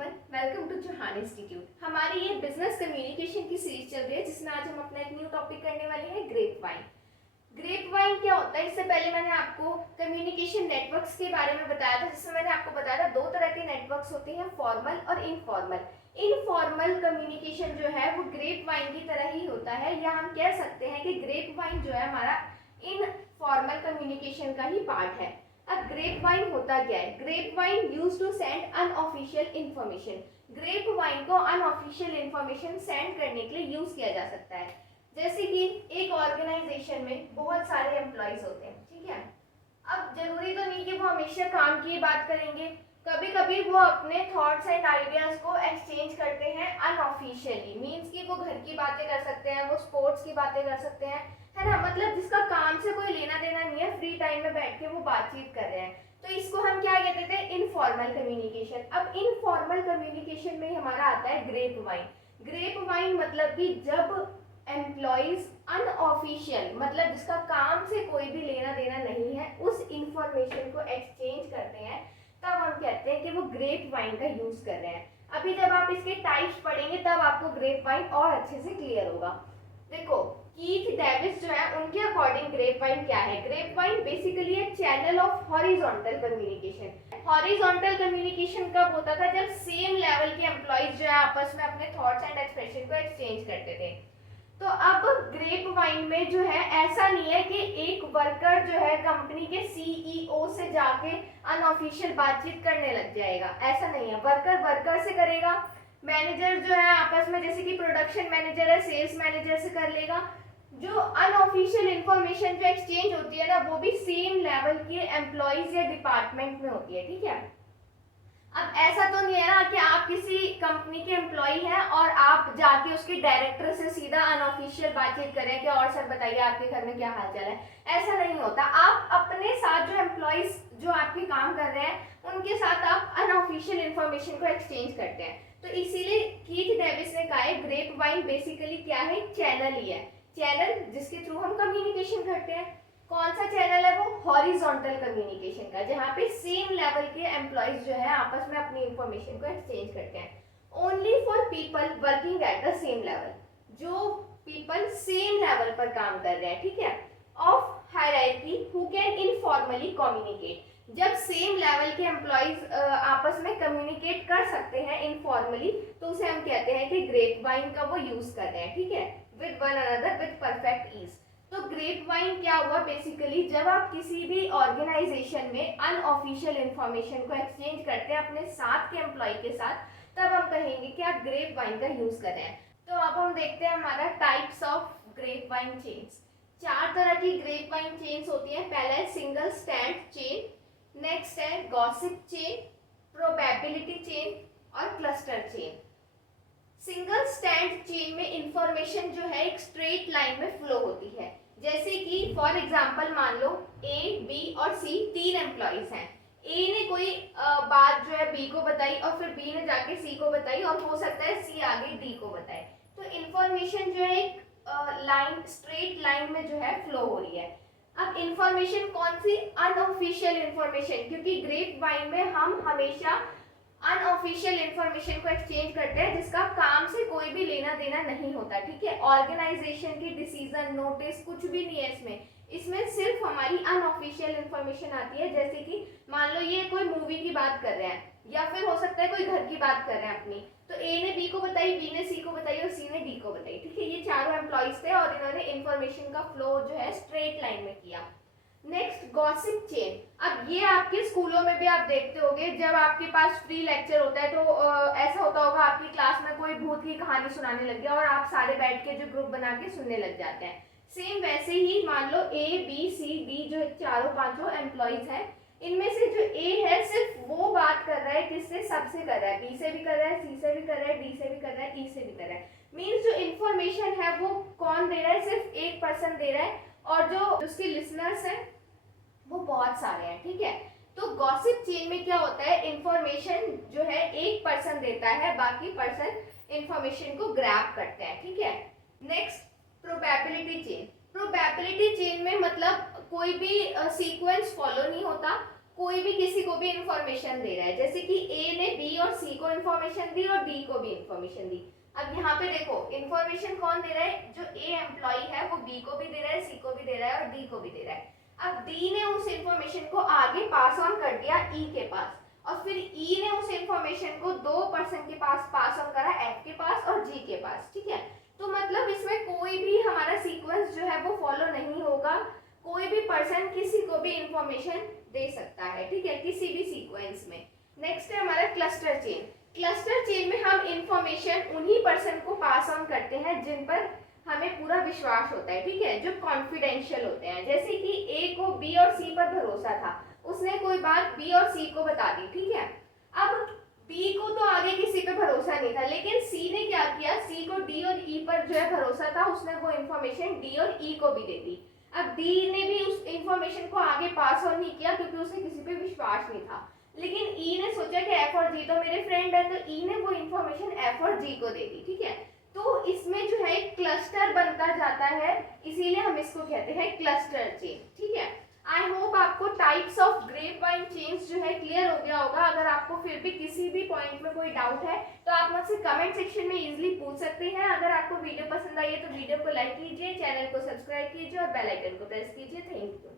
Everyone, welcome to Chauhan institute. हमारी ये business communication की सीरीज चल रही है जिसमें आज हम अपना एक न्यू टॉपिक करने वाले हैं, ग्रेप वाइन। ग्रेप वाइन क्या होता है? इससे पहले मैंने आपको कम्युनिकेशन नेटवर्क्स के बारे में बताया था, जिसमें मैंने आपको बताया था दो तरह के नेटवर्क्स होते हैं, फॉर्मल और इनफॉर्मल। इनफॉर्मल कम्युनिकेशन जो है वो ग्रेप वाइन की तरह ही होता है, या हम कह सकते हैं कि ग्रेप वाइन जो है हमारा इनफॉर्मल कम्युनिकेशन का ही पार्ट है। अब ग्रेप वाइन होता क्या है? Grapevine use to send unofficial information. Grapevine को अनऑफिशियल इंफॉर्मेशन सेंड करने के लिए यूज किया जा सकता है। जैसे कि एक ऑर्गेनाइजेशन में बहुत सारे एम्प्लॉयज होते हैं, ठीक है। अब जरूरी तो नहीं कि वो हमेशा काम की बात करेंगे, कभी कभी वो अपने थॉट्स एंड आइडियाज को एक्सचेंज करते हैं अनऑफिशियली। मींस कि वो घर की बातें कर सकते हैं, वो स्पोर्ट्स की बातें कर सकते हैं, है ना। मतलब जिसका काम से कोई लेना देना नहीं है, फ्री टाइम में बैठ के वो बातचीत कर रहे हैं, तो इसको हम क्या कहते थे? Informal communication. अब इनफॉर्मल कम्युनिकेशन में हमारा आता है ग्रेप वाइन। ग्रेप वाइन मतलब कि जब एम्प्लॉइज अनऑफिशियल, मतलब जिसका काम से कोई भी लेना देना नहीं है, उस इंफॉर्मेशन को एक्सचेंज करते हैं, तब हम कहते हैं कि वो ग्रेप वाइन का यूज कर रहे हैं। अभी जब आप इसके टाइप्स पढ़ेंगे तब आपको ग्रेप वाइन और अच्छे से क्लियर होगा। देखो, कीथ डेविस जो है उनके अकॉर्डिंग ग्रेप वाइन क्या है? ग्रेप वाइन बेसिकली एक channel of horizontal communication. Horizontal communication कब होता था? जब सेम लेवल के एम्प्लॉइज जो है आपस में अपने थॉट्स एंड एक्सप्रेशन को एक्सचेंज करते थे। तो अब ग्रेप वाइन में जो है ऐसा नहीं है कि एक वर्कर जो है कंपनी के सीईओ से जाके अनऑफिशियल बातचीत करने लग जाएगा, ऐसा नहीं है। वर्कर वर्कर से करेगा, मैनेजर जो है आपस में, जैसे कि प्रोडक्शन मैनेजर है सेल्स मैनेजर से कर लेगा। जो अनऑफिशियल इंफॉर्मेशन जो एक्सचेंज होती है ना, वो भी सेम लेवल के एम्प्लॉइज या डिपार्टमेंट में होती है, ठीक है। अब ऐसा तो नहीं है ना कि आप किसी कंपनी के एम्प्लॉय हैं और आप जाके उसके डायरेक्टर से सीधा अनऑफिशियल बातचीत करें कि और सर बताइए आपके घर में क्या हाल चाल है। ऐसा नहीं होता। आप अपने साथ जो एम्प्लॉयज जो आपके काम कर रहे हैं उनके साथ आप अनऑफिशियल इंफॉर्मेशन को एक्सचेंज करते हैं। तो इसीलिए कीथ डेविस ने कहा है ग्रेप वाइन बेसिकली क्या है? चैनल ही है। चैनल जिसके थ्रू हम कम्युनिकेशन करते हैं। कौन सा चैनल है वो? हॉरिजॉन्टल कम्युनिकेशन का, जहाँ पे सेम लेवल के एम्प्लॉइज जो है आपस में अपनी इंफॉर्मेशन को एक्सचेंज करते हैं। Only for people working at the same level, जो पीपल सेम लेवल पर काम कर रहे हैं, ठीक है। Of hierarchy who can informally communicate. जब सेम लेवल के एम्प्लॉइज आपस में कम्युनिकेट कर सकते हैं इनफॉर्मली, तो उसे हम कहते हैं कि ग्रेप वाइन का वो यूज कर रहे हैं, ठीक है, with one another with perfect ease. तो ग्रेप वाइन क्या हुआ? बेसिकली जब आप किसी भी ऑर्गेनाइजेशन में अनऑफिशियल इंफॉर्मेशन को एक्सचेंज करते हैं अपने साथ के एम्प्लॉय के साथ, तब हम कहेंगे कि आप ग्रेप वाइन का यूज कर रहे हैं। तो अब हम देखते हैं हमारा types of grape wine chains. चार तरह की ग्रेप वाइन चेन्स होती है। पहला है सिंगल स्टैंड चेन, नेक्स्ट है गॉसिप चेन, प्रोबेबिलिटी चेन और cluster chain. Single stand chain में इंफॉर्मेशन जो है एक स्ट्रेट लाइन में फ्लो होती है। जैसे कि फॉर एग्जांपल मान लो ए, बी और सी तीन एम्प्लॉइज हैं। ए ने कोई बात जो है बी को बताई और फिर बी ने जाके सी को बताई, और हो सकता है सी आगे डी को बताए। तो इंफॉर्मेशन जो है एक लाइन, स्ट्रेट लाइन में जो है फ्लो हो रही है। अब इंफॉर्मेशन कौन सी? अनऑफिशियल इंफॉर्मेशन, क्योंकि ग्रेप वाइन में हम हमेशा अनऑफिशियल इंफॉर्मेशन को एक्सचेंज करते हैं जिसका काम से कोई भी लेना देना नहीं होता, ठीक है। ऑर्गेनाइजेशन की डिसीजन, नोटिस कुछ भी नहीं है इसमें। इसमें सिर्फ हमारी अनऑफिशियल इंफॉर्मेशन आती है। जैसे कि मान लो ये कोई मूवी की बात कर रहे हैं, या फिर हो सकता है कोई घर की बात कर रहे हैं अपनी, तो ए ने बी को बताई, बी ने सी को बताई और सी ने डी को बताई, ठीक है। ये चारों एम्प्लॉइज थे और इन्होंने इंफॉर्मेशन का फ्लो जो है स्ट्रेट लाइन में किया। Next gossip chain. अब ये आपके स्कूलों में भी आप देखते होंगे, जब आपके पास फ्री लेक्चर होता है तो ऐसा होता होगा आपकी क्लास में कोई भूत की कहानी सुनाने लग गया और आप सारे बैठ के जो ग्रुप बना के सुनने लग जाते हैं। सेम वैसे ही मान लो ए, बी, सी, डी जो चारों पांचों एम्प्लॉइज हैं, इनमें से जो ए है सिर्फ वो बात कर रहा है, किससे? सबसे कर रहा है। बी से भी कर रहा है, सी से भी कर रहा है, डी से भी कर रहा है, ई से भी कर रहा है। मीन्स जो इंफॉर्मेशन है वो कौन दे रहा है? सिर्फ एक पर्सन दे रहा है, और जो उसके लिसनर्स हैं वो बहुत सारे हैं, ठीक है। तो गॉसिप चेन में क्या होता है? इंफॉर्मेशन जो है एक पर्सन देता है, बाकी पर्सन इंफॉर्मेशन को ग्रैब करते हैं, ठीक है। Next probability chain. Probability chain में मतलब कोई भी सीक्वेंस फॉलो नहीं होता, कोई भी किसी को भी इंफॉर्मेशन दे रहा है, जैसे कि ए ने बी और सी को इंफॉर्मेशन दी और डी को भी इंफॉर्मेशन दी। अब यहाँ पे देखो इंफॉर्मेशन कौन दे रहा है, जो ए एम्प्लॉय है वो बी को भी दे रहा है, सी को भी दे रहा है और डी को भी दे रहा है। अब डी ने उस इंफॉर्मेशन को आगे पास ऑन कर दिया ई के पास, और फिर ई ने उस इंफॉर्मेशन को दो पर्सन के पास ऑन करा, एफ के पास और जी के पास, ठीक है। तो मतलब इसमें कोई भी हमारा सीक्वेंस जो है वो फॉलो नहीं होगा, कोई भी पर्सन किसी को भी इंफॉर्मेशन दे सकता है, ठीक है, किसी भी सीक्वेंस में। नेक्स्ट है हमारा क्लस्टर चेन। क्लस्टर चेन में हम इंफॉर्मेशन उन्हीं पर्सन को पास ऑन करते हैं जिन पर हमें पूरा विश्वास होता है, ठीक है, जो कॉन्फिडेंशियल होते हैं। जैसे कि ए को बी और सी पर भरोसा था, उसने कोई बात बी और सी को बता दी, ठीक है। अब बी को तो आगे किसी पे भरोसा नहीं था, लेकिन सी ने क्या किया, सी को डी और ई पर जो है भरोसा था, उसने वो इंफॉर्मेशन डी और ई को भी दे दी। अब डी ने भी उस इंफॉर्मेशन को आगे पास ऑन नहीं किया क्योंकि उसे किसी पे विश्वास नहीं था, लेकिन ई ने सोचा कि एफ और जी तो मेरे फ्रेंड है, तो ई ने वो इंफॉर्मेशन एफ और जी को दे दी, ठीक है। तो इसमें जो है एक क्लस्टर बनता जाता है, इसीलिए हम इसको कहते हैं क्लस्टर चेन, ठीक है। आई होप आपको टाइप्स ऑफ ग्रेपवाइन चेन्स जो है क्लियर हो गया होगा। अगर आपको फिर भी किसी भी पॉइंट में कोई डाउट है तो आप मुझसे कमेंट सेक्शन में इजीली पूछ सकते हैं। अगर आपको वीडियो पसंद आई है तो वीडियो को लाइक कीजिए, चैनल को सब्सक्राइब कीजिए और बेल आइकन को प्रेस कीजिए। Thank you.